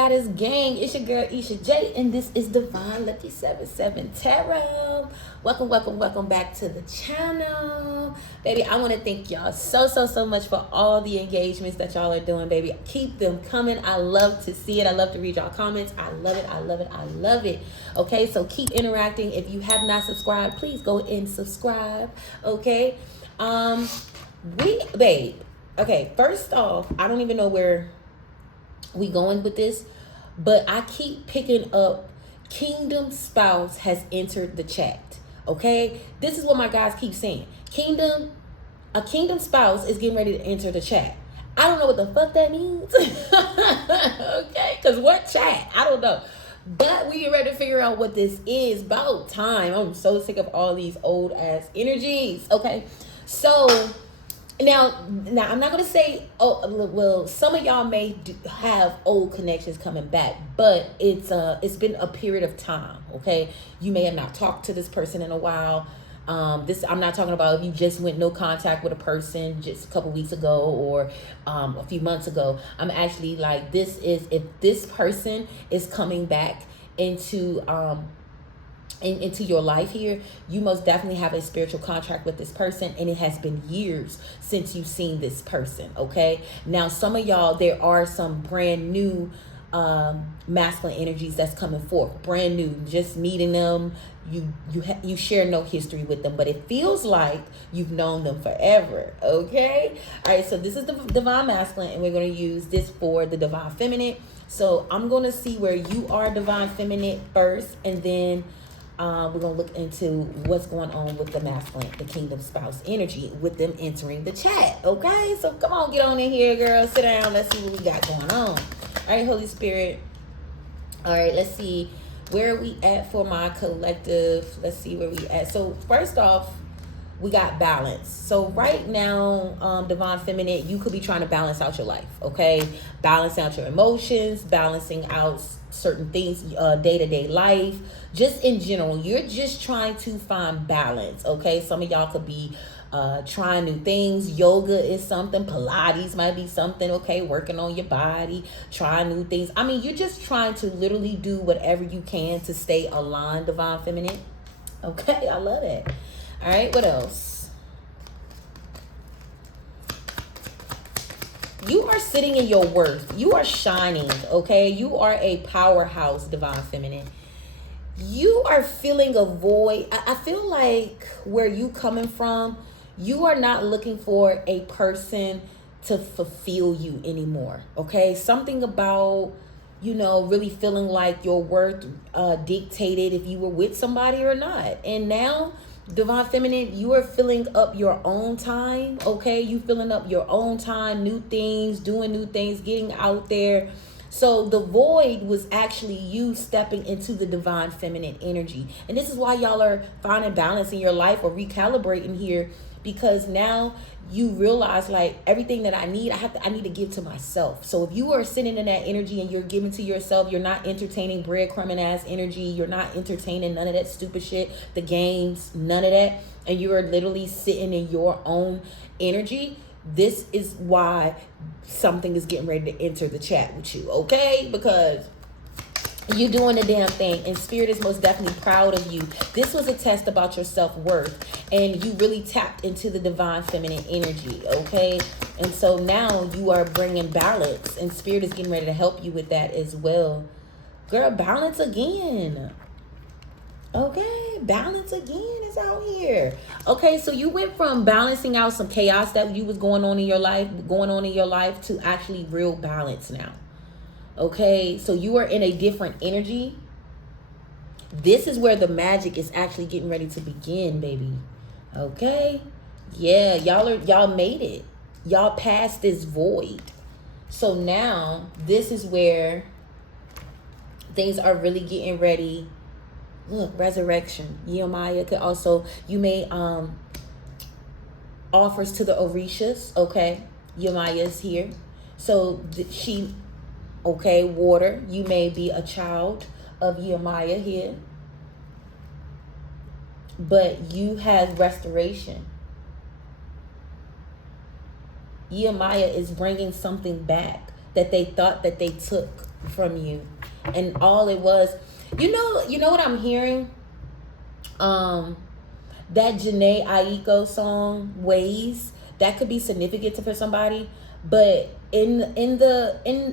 Goddess gang. It's your girl Isha J, and this is Divine Lucky 77 Tarot. Welcome back to the channel. Baby, I want to thank y'all so much for all the engagements that y'all are doing, baby. Keep them coming. I love to see it. I love to read y'all comments. I love it. Okay, so keep interacting. If you have not subscribed, please go and subscribe. Okay. Okay, first off, I don't even know where we going with this, but I keep picking up Kingdom Spouse has entered the chat. Okay, this is what my guys keep saying. A kingdom spouse is getting ready to enter the chat. I don't know what the fuck that means. Okay, because what chat? I don't know. But we get ready to figure out what this is. About time. I'm so sick of all these old ass energies. Okay, so now I'm not gonna say, oh well, some of y'all may have old connections coming back, but it's been a period of time. Okay, you may have not talked to this person in a while. I'm not talking about if you just went no contact with a person just a couple weeks ago or a few months ago. I'm actually like, this is, if this person is coming back into your life here, you most definitely have a spiritual contract with this person, and it has been years since you've seen this person. Okay, now some of y'all, there are some brand new masculine energies that's coming forth, brand new, just meeting them. You share no history with them, but it feels like you've known them forever. Okay, all right, so this is the divine masculine, and we're going to use this for the divine feminine. So I'm going to see where you are, divine feminine, first, and then we're going to look into what's going on with the masculine, the kingdom spouse energy, with them entering the chat. Okay, so come on, get on in here, girl. Sit down. Let's see what we got going on. All right, Holy Spirit. All right, let's see. Where are we at for my collective? Let's see where we at. So first off, we got balance. So right now, divine feminine, you could be trying to balance out your life. Okay, balance out your emotions, balancing out certain things, day-to-day life, just in general. You're just trying to find balance. Okay, some of y'all could be trying new things. Yoga is something. Pilates might be something. Okay, working on your body, trying new things. I mean, you're just trying to literally do whatever you can to stay aligned, divine feminine. Okay, I love that. All right, what else? You are sitting in your worth. You are shining, okay? You are a powerhouse, divine feminine. You are feeling a void. I feel like where you coming from, you are not looking for a person to fulfill you anymore, okay? Something about, really feeling like your worth dictated if you were with somebody or not. And now, divine feminine, you are filling up your own time, okay? You filling up your own time, new things, doing new things, getting out there. So the void was actually you stepping into the divine feminine energy. And this is why y'all are finding balance in your life or recalibrating here, because now you realize, like, everything that I need to give to myself. So if you are sitting in that energy and you're giving to yourself, you're not entertaining breadcrumbing ass energy, you're not entertaining none of that stupid shit, the games, none of that, and you are literally sitting in your own energy, this is why something is getting ready to enter the chat with you, okay? Because you doing the damn thing, and Spirit is most definitely proud of you. This was a test about your self-worth, and you really tapped into the divine feminine energy, okay? And so now you are bringing balance, and Spirit is getting ready to help you with that as well. Girl, balance again. Okay, balance again is out here. Okay, so you went from balancing out some chaos that you was going on in your life to actually real balance now. Okay, so you are in a different energy. This is where the magic is actually getting ready to begin, baby. Okay, yeah, y'all made it. Y'all passed this void. So now this is where things are really getting ready. Look, resurrection. Yemaya could also, you may offers to the Orishas. Okay, Yemaya is here. So she, okay, water. You may be a child of Yemaya here, but you have restoration. Yemaya is bringing something back that they thought that they took. from you. And all it was, you know what I'm hearing? That Janae Aiko song, Ways, that could be significant for somebody. But in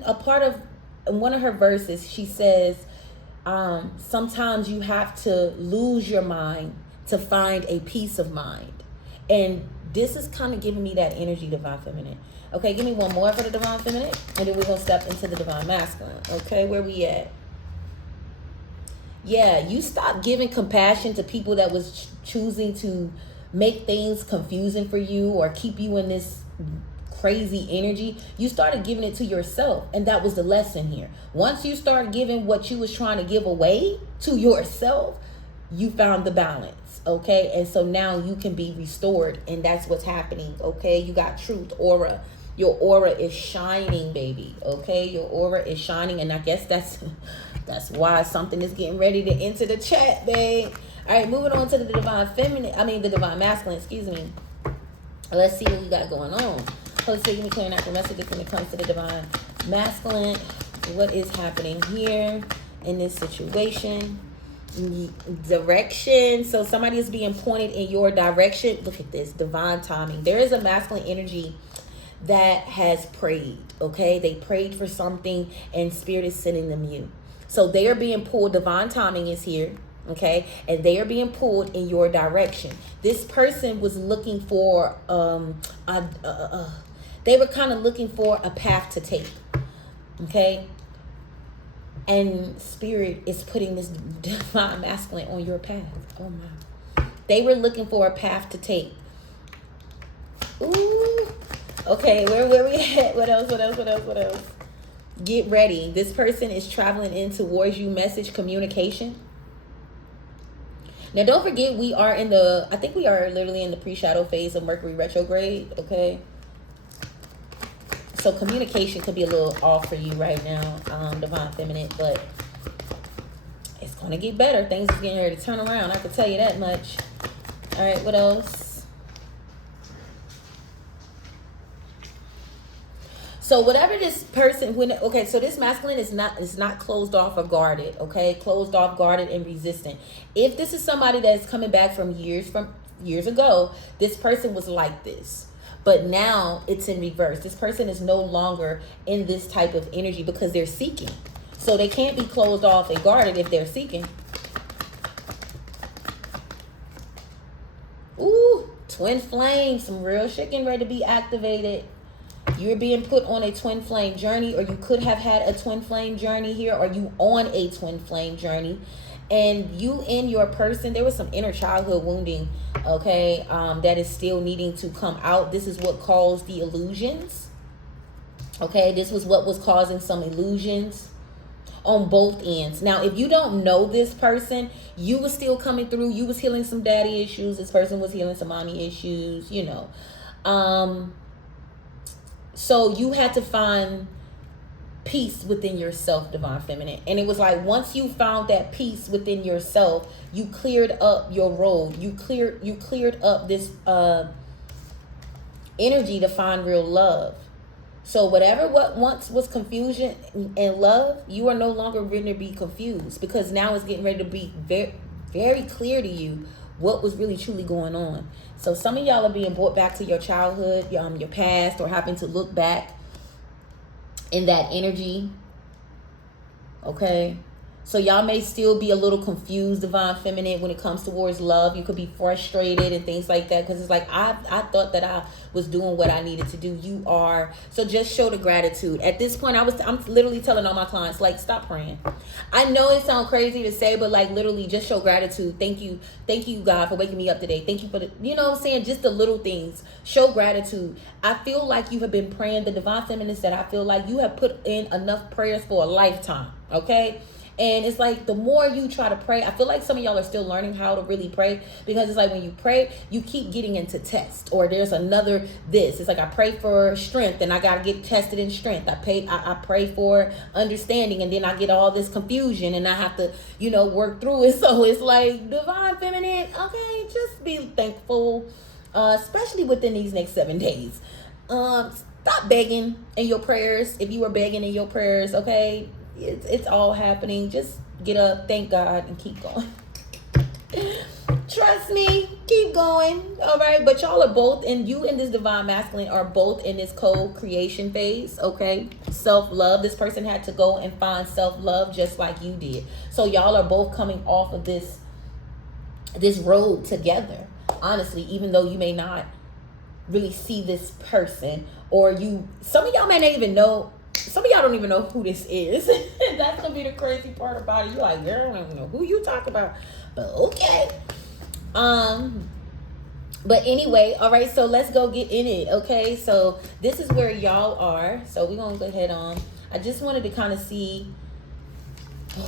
a part of in one of her verses, she says, sometimes you have to lose your mind to find a peace of mind. And this is kind of giving me that energy, divine feminine. Okay, give me one more for the divine feminine, and then we're gonna step into the divine masculine. Okay, where we at? Yeah, you stop giving compassion to people that was choosing to make things confusing for you or keep you in this crazy energy. You started giving it to yourself, and that was the lesson here. Once you start giving what you was trying to give away to yourself, you found the balance. Okay, and so now you can be restored, and that's what's happening. Okay, you got truth aura. Your aura is shining, baby. Okay, your aura is shining, and I guess that's why something is getting ready to enter the chat, babe. All right, moving on to the divine feminine. The divine masculine. Excuse me. Let's see what we got going on. Holy Spirit, give me clear and accurate messages when it comes to the divine masculine. What is happening here in this situation? Direction. So somebody is being pointed in your direction. Look at this divine timing. There is a masculine energy that has prayed. Okay, they prayed for something, and Spirit is sending them you. So they are being pulled. Divine timing is here. Okay, and they are being pulled in your direction. This person was looking for they were kind of looking for a path to take. Okay, and Spirit is putting this divine masculine on your path. Oh my. They were looking for a path to take. Ooh. Okay, where we at? What else? Get ready. This person is traveling in towards you. Message communication. Now, don't forget, I think we are literally in the pre-shadow phase of Mercury retrograde. Okay. So communication could be a little off for you right now, divine feminine, but it's going to get better. Things is getting ready to turn around. I can tell you that much. All right, what else? So whatever this person, so this masculine is not closed off or guarded, okay? Closed off, guarded, and resistant. If this is somebody that is coming back from years ago, this person was like this. But now it's in reverse. This person is no longer in this type of energy because they're seeking. So they can't be closed off and guarded if they're seeking. Ooh, twin flame, some real shit getting ready to be activated. You're being put on a twin flame journey, or you could have had a twin flame journey here, or you on a twin flame journey. And you and your person, there was some inner childhood wounding, okay, that is still needing to come out. This is what caused the illusions, okay? This was what was causing some illusions on both ends. Now, if you don't know this person, you was still coming through. You was healing some daddy issues. This person was healing some mommy issues, you know. So you had to find peace within yourself, divine feminine. And it was like, once you found that peace within yourself, you cleared up your road. You cleared up this energy to find real love. So whatever what once was confusion and love, you are no longer going to be confused, because now it's getting ready to be very, very clear to you what was really truly going on. So some of y'all are being brought back to your childhood, your past, or having to look back in that energy. Okay, so y'all may still be a little confused, divine feminine, when it comes towards love. You could be frustrated and things like that, because it's like, I thought that I was doing what I needed to do. You are. So just show the gratitude. At this point, I'm literally telling all my clients, like, stop praying. I know it sounds crazy to say, but like, literally just show gratitude. Thank you God for waking me up today. Thank you for the, you know what I'm saying, just the little things. Show gratitude. I feel like you have been praying. The divine feminine said, I feel like you have put in enough prayers for a lifetime. Okay, and it's like, the more you try to pray, I feel like some of y'all are still learning how to really pray, because it's like, when you pray, you keep getting into test, or there's another this. It's like, I pray for strength and I got to get tested in strength. I pray for understanding, and then I get all this confusion and I have to, work through it. So it's like, divine feminine, okay, just be thankful, especially within these next 7 days. Stop begging in your prayers. If you were begging in your prayers, okay, It's all happening. Just get up, thank God, and keep going. Trust me, keep going. All right, but y'all are both, and you and this divine masculine are both in this co-creation phase. Okay, self-love. This person had to go and find self-love just like you did. So y'all are both coming off of this road together. Honestly, even though you may not really see this person, or some of y'all may not even know. Some of y'all don't even know who this is. That's gonna be the crazy part about it. You're like, girl, I don't even know who you talk about. But okay. But anyway, all right, so let's go get in it. Okay, so this is where y'all are. So we're gonna go ahead on. I just wanted to kind of see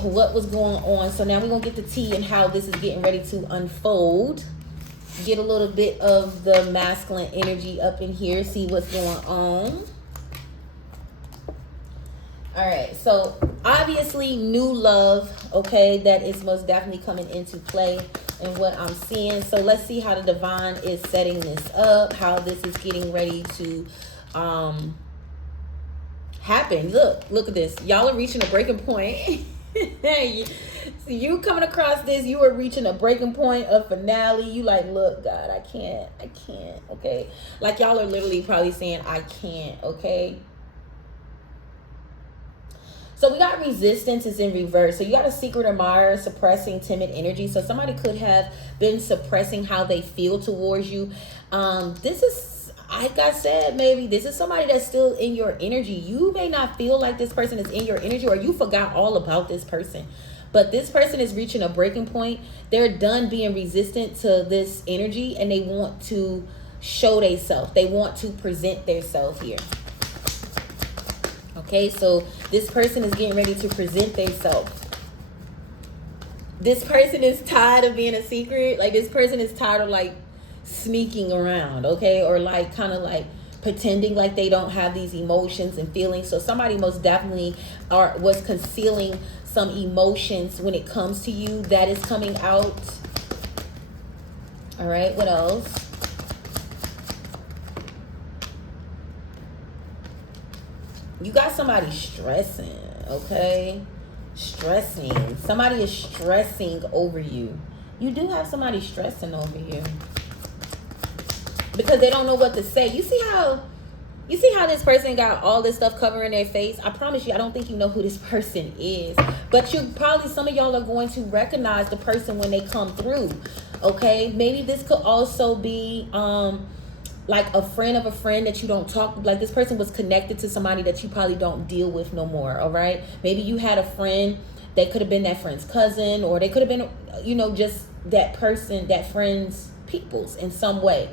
what was going on. So now we're gonna get the tea and how this is getting ready to unfold. Get a little bit of the masculine energy up in here, see what's going on. All right, so obviously new love, okay, that is most definitely coming into play and what I'm seeing. So let's see how the divine is setting this up, how this is getting ready to happen. Look at this. Y'all are reaching a breaking point. So you coming across this, you are reaching a breaking point, a finale. You like, look, God, I can't, okay? Like y'all are literally probably saying, I can't, okay? So we got resistance is in reverse. So you got a secret admirer, suppressing timid energy. So somebody could have been suppressing how they feel towards you. This is, like I said, maybe this is somebody that's still in your energy. You may not feel like this person is in your energy, or you forgot all about this person. But this person is reaching a breaking point. They're done being resistant to this energy, and they want to show themselves. They want to present themselves here. Okay, so this person is getting ready to present themselves. This person is tired of being a secret. Like, this person is tired of like sneaking around, okay? Or like kind of like pretending like they don't have these emotions and feelings. So somebody most definitely was concealing some emotions when it comes to you. That is coming out. All right, what else? You got somebody stressing, okay? Stressing. Somebody is stressing over you. You do have somebody stressing over you. Because they don't know what to say. You see how this person got all this stuff covering their face? I promise you, I don't think you know who this person is. But you probably, some of y'all are going to recognize the person when they come through, okay? Maybe this could also be like a friend of a friend that you don't talk, like this person was connected to somebody that you probably don't deal with no more. All right, maybe you had a friend that could have been that friend's cousin, or they could have been, you know, just that person, that friend's peoples in some way.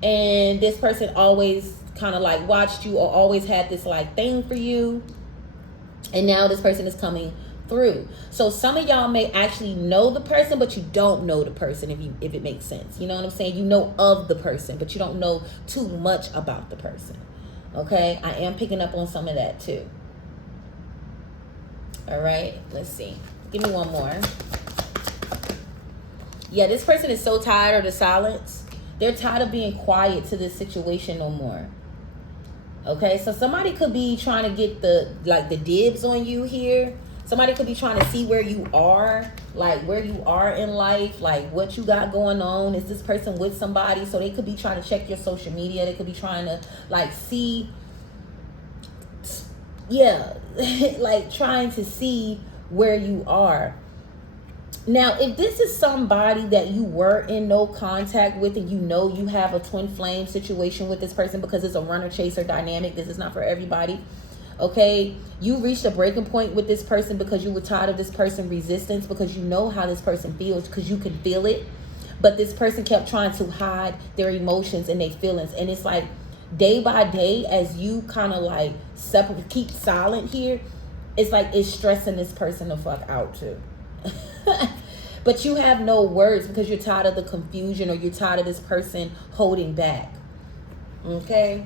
And this person always kind of like watched you, or always had this like thing for you, and now this person is coming through. So some of y'all may actually know the person, but you don't know the person, if it makes sense. You know what I'm saying? You know of the person, but you don't know too much about the person. Okay, I am picking up on some of that too. All right, let's see. Give me one more. Yeah, this person is so tired of the silence. They're tired of being quiet to this situation no more. Okay, so somebody could be trying to get the dibs on you here. Somebody could be trying to see where you are, like where you are in life, like what you got going on. Is this person with somebody? So they could be trying to check your social media. They could be trying to like see, yeah, like trying to see where you are. Now, if this is somebody that you were in no contact with, and you know you have a twin flame situation with this person, because it's a runner chaser dynamic, this is not for everybody. Okay, you reached a breaking point with this person because you were tired of this person's resistance, because you know how this person feels, because you can feel it. But this person kept trying to hide their emotions and their feelings. And it's like day by day, as you kind of like keep silent here, it's like it's stressing this person the fuck out too. But you have no words because you're tired of the confusion, or you're tired of this person holding back. Okay,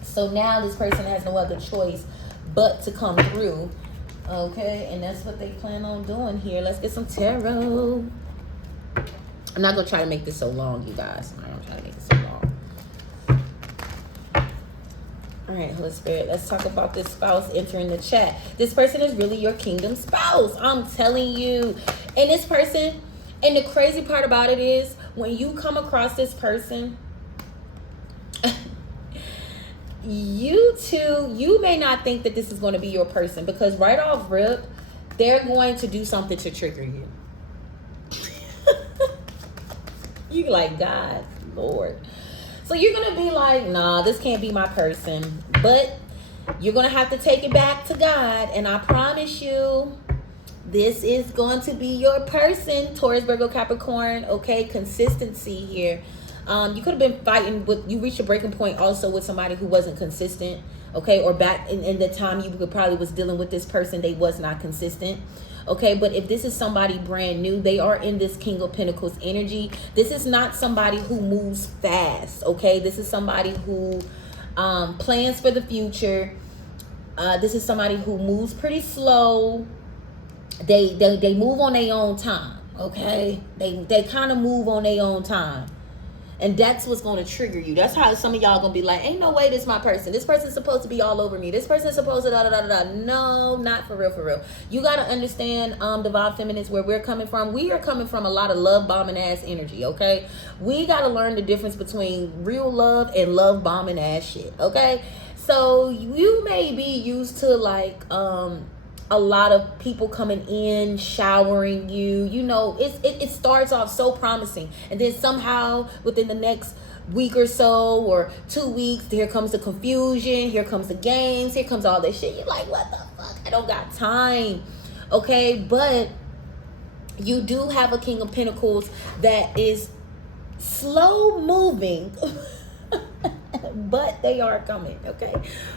so now this person has no other choice but to come through. Okay, and that's what they plan on doing here. Let's get some tarot. I'm not gonna try to make this so long, you guys. I'm not gonna try to make this so long. All right, Holy Spirit, let's talk about this spouse entering the chat. This person is really your kingdom spouse. I'm telling you. And this person, and the crazy part about it is, when you come across this person, you may not think that this is going to be your person, because right off rip, they're going to do something to trigger you. You like, God, Lord. So you're going to be like, nah, this can't be my person. But you're going to have to take it back to God. And I promise you, this is going to be your person. Taurus, Virgo, Capricorn. Okay, consistency here. You could have been fighting with, you reached a breaking point also with somebody who wasn't consistent. Okay, or back in the time you probably was dealing with this person, they was not consistent. Okay, but if this is somebody brand new, they are in this King of Pentacles energy. This is not somebody who moves fast. Okay, this is somebody who plans for the future. This is somebody who moves pretty slow. They move on their own time. Okay, they kind of move on their own time. And that's what's going to trigger you. That's how some of y'all going to be like, ain't no way this is my person. This person's supposed to be all over me. This person's supposed to da-da-da-da-da. No, not for real, for real. You got to understand, Divine Feminists, where we're coming from. We are coming from a lot of love bombing ass energy, okay? We got to learn the difference between real love and love bombing ass shit, okay? So you may be used to like, a lot of people coming in, showering you. You know, it starts off so promising. And then somehow within the next week or so or 2 weeks, here comes the confusion. Here comes the games. Here comes all this shit. You're like, what the fuck? I don't got time. Okay, but you do have a King of Pentacles that is slow moving. But they are coming, okay?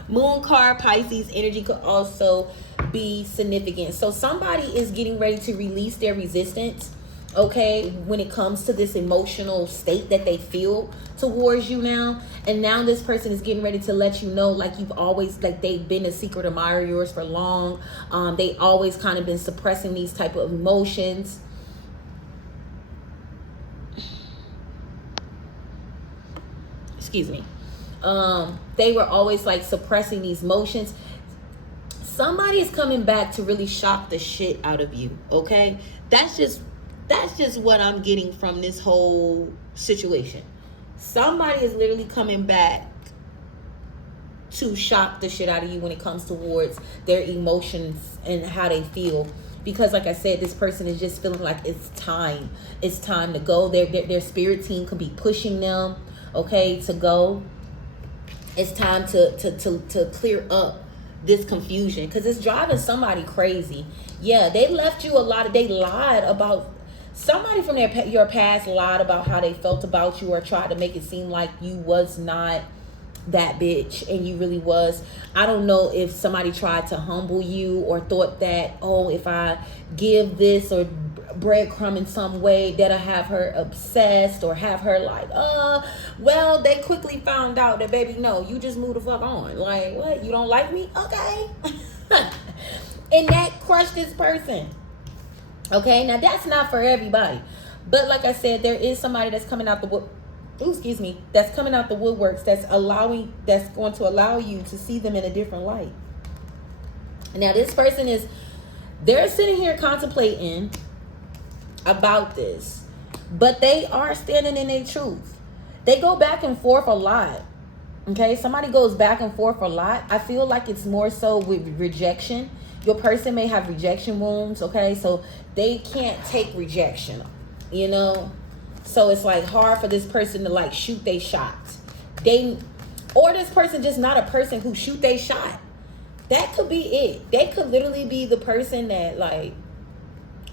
Moon card, Pisces energy could also be significant. So somebody is getting ready to release their resistance, okay, when it comes to this emotional state that they feel towards you now. And now this person is getting ready to let you know, like, you've always, like, they've been a secret admirer of yours for long. They always kind of been suppressing these type of emotions. Excuse me. They were always like suppressing these emotions. Somebody is coming back to really shock the shit out of you, okay? That's just what I'm getting from this whole situation. Somebody is literally coming back to shock the shit out of you when it comes towards their emotions and how they feel. Because like I said, this person is just feeling like it's time to go. Their spirit team could be pushing them, okay, to go. It's time to clear up this confusion, because it's driving somebody crazy. Yeah, they left you a lot of, they lied about, somebody from your past lied about how they felt about you, or tried to make it seem like you was not that bitch and you really was. I don't know if somebody tried to humble you or thought that, oh, if I give this or breadcrumb in some way, that'll have her obsessed or have her like, well, they quickly found out that, baby, no, you just move the fuck on. Like, what? You don't like me? Okay. And that crushed this person. Okay, now that's not for everybody. But like I said, there is somebody that's coming out the wood. That's coming out the woodworks, that's going to allow you to see them in a different light. Now this person they're sitting here contemplating about this, but they are standing in their truth. They go back and forth a lot. Okay, somebody goes back and forth a lot. I feel like it's more so with rejection. Your person may have rejection wounds, okay? So they can't take rejection, you know? So it's like hard for this person to like shoot they shot. Or this person just not a person who shoot they shot. That could be it. They could literally be the person that like,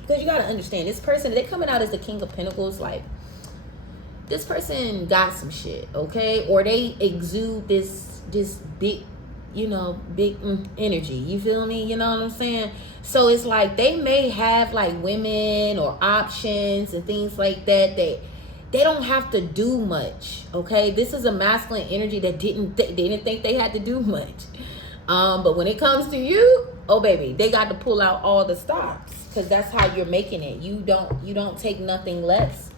because you got to understand, this person, they coming out as the King of Pentacles, like, this person got some shit, okay? Or they exude this big, you know, big energy. You feel me? You know what I'm saying? So it's like they may have like women or options and things like that. They don't have to do much, okay? This is a masculine energy that didn't think they had to do much. But when it comes to you, oh baby, they got to pull out all the stops, because that's how you're making it. You don't take nothing less.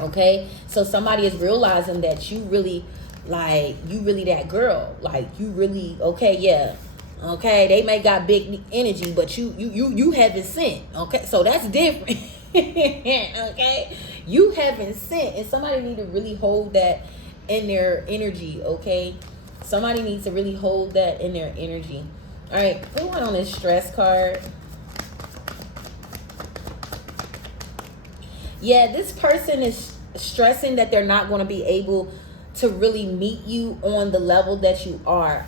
Okay, so somebody is realizing that you really Like, you really that girl. Like, you really, okay, yeah. Okay, they may got big energy, but you haven't sent. Okay, so that's different. Okay, you haven't sent, and somebody need to really hold that in their energy. Okay, somebody needs to really hold that in their energy. All right, put one on this stress card. Yeah, this person is stressing that they're not going to be able to really meet you on the level that you are.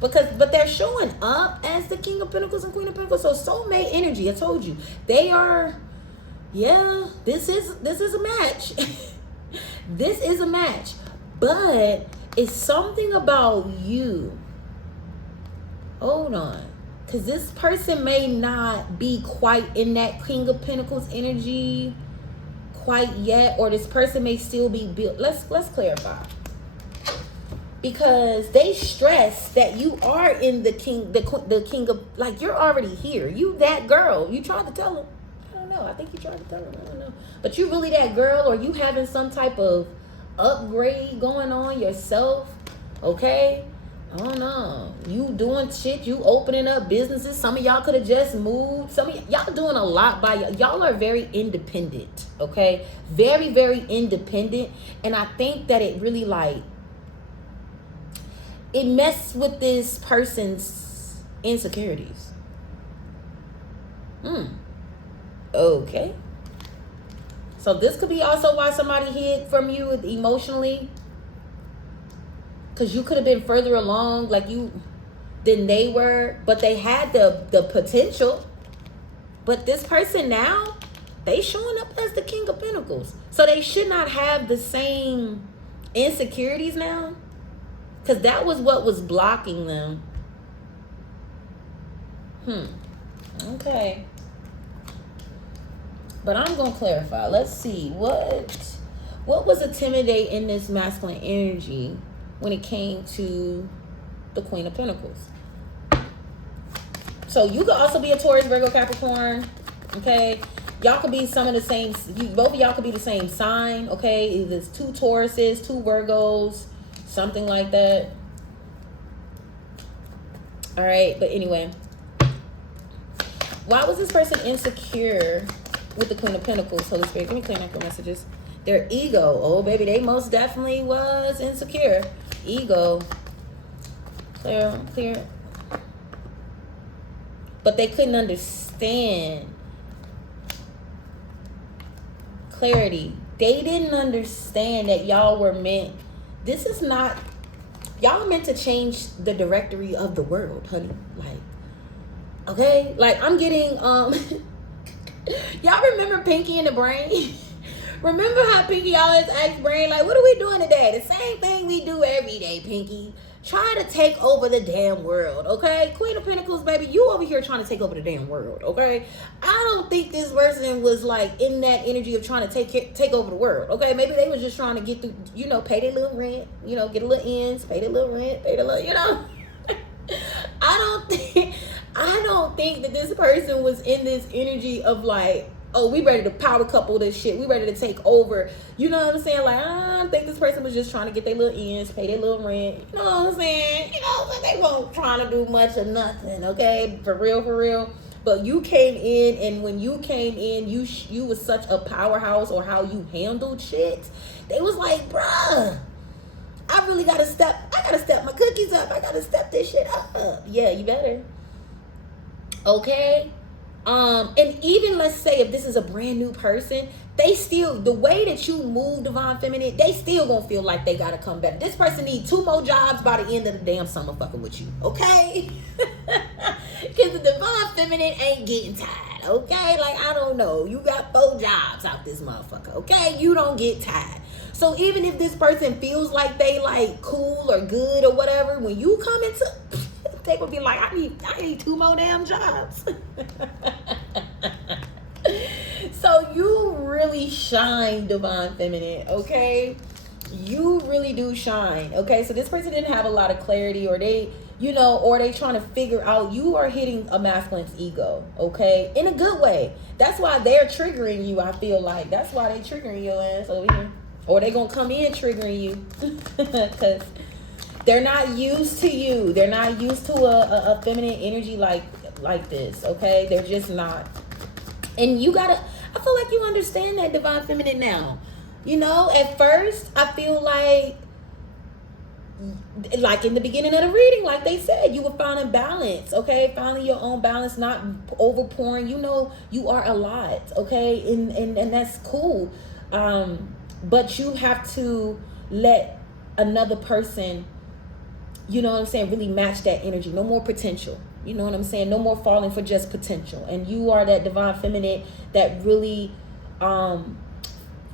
But they're showing up as the King of Pentacles and Queen of Pentacles. So soulmate energy, I told you. They are, yeah, this is a match. This is a match. But it's something about you. Hold on. Because this person may not be quite in that King of Pentacles energy quite yet. Or this person may still be built. Let's clarify. Because they stress that you are in the king of, like, you're already here. You that girl. You tried to tell him. I don't know. I think you tried to tell him. I don't know. But you really that girl, or you having some type of upgrade going on yourself. Okay? I don't know. You doing shit. You opening up businesses. Some of y'all could have just moved. Some of y'all doing a lot by y'all are very independent. Okay? Very, very independent. And I think that it really, like, it messed with this person's insecurities. Okay. So this could be also why somebody hid from you emotionally. Because you could have been further along than they were. But they had the potential. But this person now, they showing up as the King of Pentacles. So they should not have the same insecurities now. Because that was what was blocking them. Okay. But I'm going to clarify. Let's see. What was intimidating this masculine energy when it came to the Queen of Pentacles? So you could also be a Taurus, Virgo, Capricorn. Okay. Y'all could be some of the same. Both of y'all could be the same sign. Okay. Either it's 2 Tauruses, 2 Virgos. Something like that. All right. But anyway. Why was this person insecure with the Queen of Pentacles? Holy Spirit, give me clear up the messages. Their ego. Oh, baby. They most definitely was insecure. Ego. Clear. But they couldn't understand. Clarity. They didn't understand that y'all were meant. This is not, y'all meant to change the directory of the world, honey. Like, okay? Like, I'm getting, y'all remember Pinky and the Brain? Remember how Pinky always asked Brain, like, what are we doing today? The same thing we do every day, Pinky. Try to take over the damn world, okay? Queen of Pentacles, baby, you over here trying to take over the damn world, okay? I don't think this person was, like, in that energy of trying to take over the world, okay? Maybe they was just trying to get through, pay their little rent, get a little ends, pay their little rent, pay their little, I don't think that this person was in this energy of, like, oh, we ready to power couple this shit. We ready to take over. You know what I'm saying? Like, I think this person was just trying to get their little ends, pay their little rent. You know what I'm saying? But they weren't trying to do much of nothing, okay? For real. But you came in, and when you came in, you was such a powerhouse, or how you handled shit. They was like, bruh, I gotta step my cookies up. I gotta step this shit up. Yeah, you better. Okay? And even, let's say, if this is a brand new person, they still, the way that you move Divine Feminine, they still gonna feel like they gotta come back. This person needs 2 more jobs by the end of the damn summer fucking with you, okay? Because the Divine Feminine ain't getting tired, okay? Like, I don't know, you got 4 jobs out this motherfucker, okay? You don't get tired. So even if this person feels like they, like, cool or good or whatever, when you come into, they would be like, I need 2 more damn jobs. So you really shine, Divine Feminine, okay? You really do shine, okay? So this person didn't have a lot of clarity, or they, or they trying to figure out, you are hitting a masculine's ego, okay? In a good way. That's why they're triggering you, I feel like. That's why they triggering your ass over here. or they gonna come in triggering you because they're not used to you. They're not used to a feminine energy like this, okay? They're just not. And you gotta, I feel like you understand that divine feminine now. You know, at first, I feel like in the beginning of the reading, like they said, you were finding balance, okay? Finding your own balance, not overpouring. You know, you are a lot, okay? And that's cool. But you have to let another person, you know what I'm saying, really match that energy. No more potential. You know what I'm saying? No more falling for just potential. And you are that divine feminine that really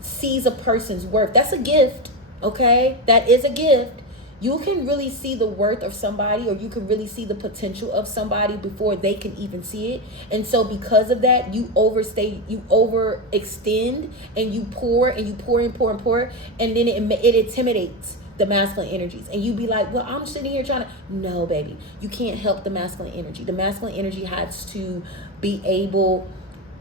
sees a person's worth. That's a gift, okay? That is a gift. You can really see the worth of somebody, or you can really see the potential of somebody before they can even see it. And so because of that, you overstay, you overextend, and you pour and you pour and pour and pour, and then it intimidates the masculine energies. And you be like, well, I'm sitting here trying to, no, baby, you can't help the masculine energy. The masculine energy has to be able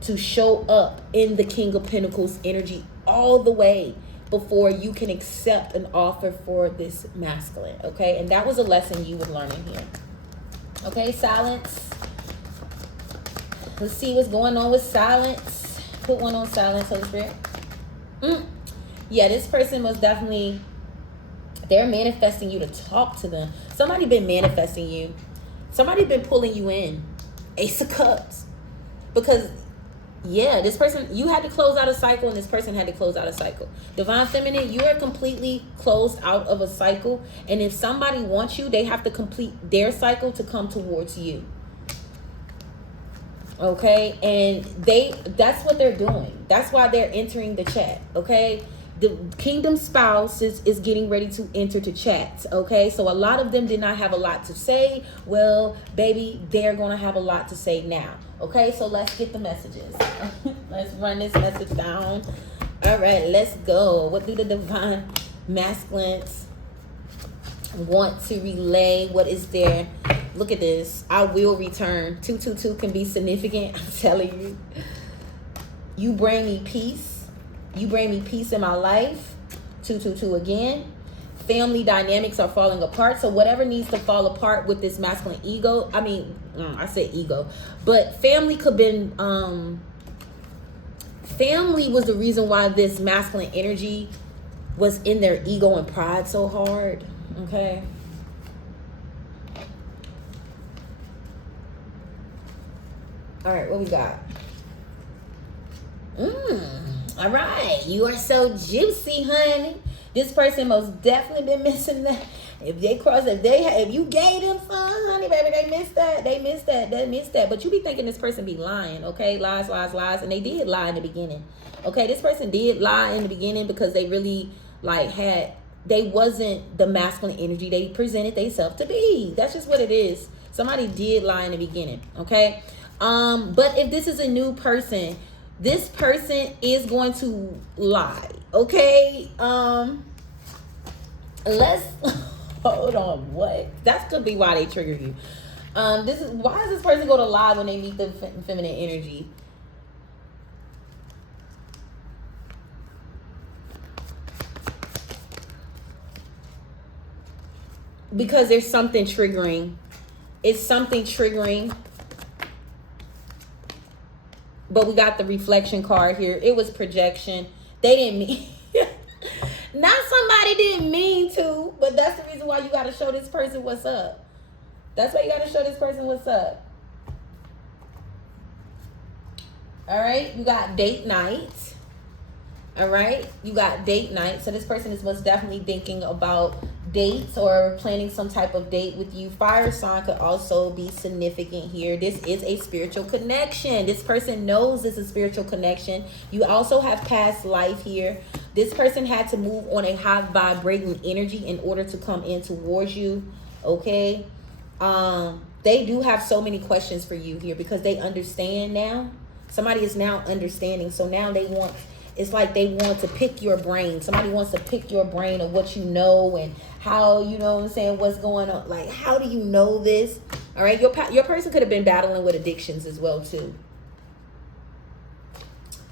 to show up in the King of Pentacles energy all the way before you can accept an offer for this masculine, okay? And that was a lesson you were learning here. Okay, silence. Let's see what's going on with silence. Put one on silence, Holy Spirit. Yeah, this person was definitely, they're manifesting you to talk to them. Somebody been manifesting you. Somebody been pulling you in. Ace of Cups. Because yeah, this person, you had to close out a cycle, and this person had to close out a cycle. Divine feminine, you are completely closed out of a cycle. And if somebody wants you, they have to complete their cycle to come towards you. Okay? And that's what they're doing. That's why they're entering the chat. Okay? The kingdom spouse is getting ready to enter to chat. Okay? So a lot of them did not have a lot to say. Well, baby, they're going to have a lot to say now. Okay, so let's get the messages. Let's run this message down. All right, let's go. What do the divine masculines want to relay? What is their, look at this. I will return. 222 can be significant. I'm telling you. You bring me peace. You bring me peace in my life. 222 again. Family dynamics are falling apart. So whatever needs to fall apart with this masculine ego, I said ego, but family could been, family was the reason why this masculine energy was in their ego and pride so hard. Okay. All right, what we got? All right, you are so juicy, honey. This person most definitely been missing that. If you gave them some, honey, baby, they missed that. But you be thinking this person be lying, okay? Lies, and they did lie in the beginning. Okay, this person did lie in the beginning because they really they wasn't the masculine energy they presented themselves to be. That's just what it is. Somebody did lie in the beginning, okay? But if this is a new person, this person is going to lie, okay? Let's hold on. What? That could be why they trigger you. Why is this person going to lie when they meet the feminine energy? Because there's something triggering. It's something triggering. But we got the reflection card here. It was projection. They didn't mean not somebody didn't mean to, but that's the reason why you got to show this person what's up. That's why you got to show this person what's up. All right, you got date night. All right, you got date night. So this person is most definitely thinking about dates or planning some type of date with you. Fire sign could also be significant here. This is a spiritual connection. This person knows it's a spiritual connection. You also have past life here. This person had to move on a high vibrating energy in order to come in towards you. Okay. They do have so many questions for you here because they understand now. Somebody is now understanding. So now it's like they want to pick your brain. Somebody wants to pick your brain of what you know and how, you know what I'm saying, what's going on. Like, how do you know this? All right, your person could have been battling with addictions as well, too.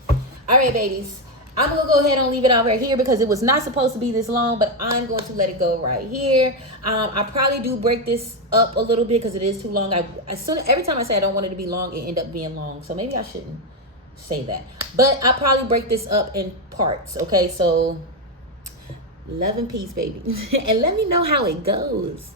All right, babies. I'm going to go ahead and leave it out right here because it was not supposed to be this long, but I'm going to let it go right here. I probably do break this up a little bit because it is too long. Every time I say I don't want it to be long, it end up being long. So maybe I shouldn't say that. But I probably break this up in parts. Okay, so love and peace, baby. And let me know how it goes.